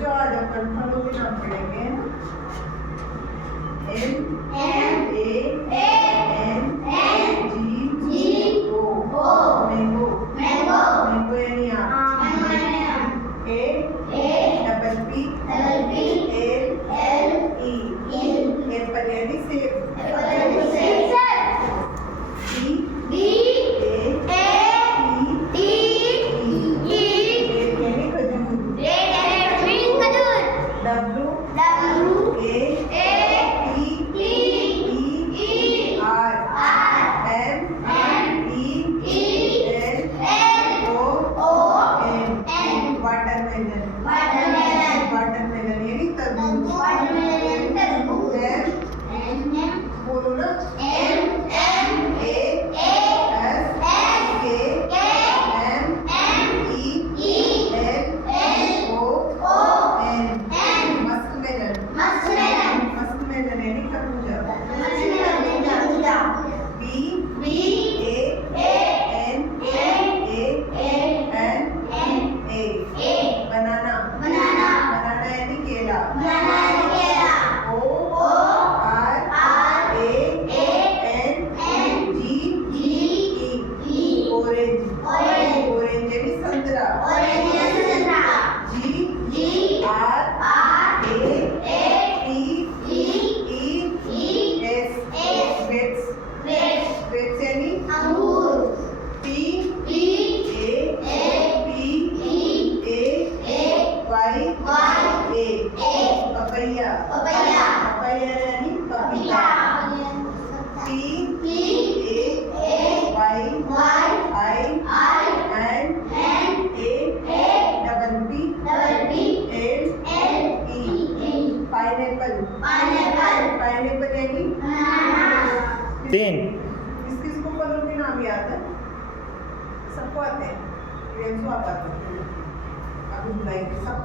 बच्चों आज अपन फलों के नाम पढ़ेंगे MANGO मैंगो मैंगो यानी आम APPLE एप्पल यानी सेब वाटरमेलन यानी तरबूज बोलो ना मस्कमेलन यानी खरबूजा बनाना यानी केला ORANGE यानी संतरा grapes यानी अंगूर PAPAYA यानी पपीता पाइनएप्पल यानी किसको फलों के नाम याद है? सबको आते हैं, आप सब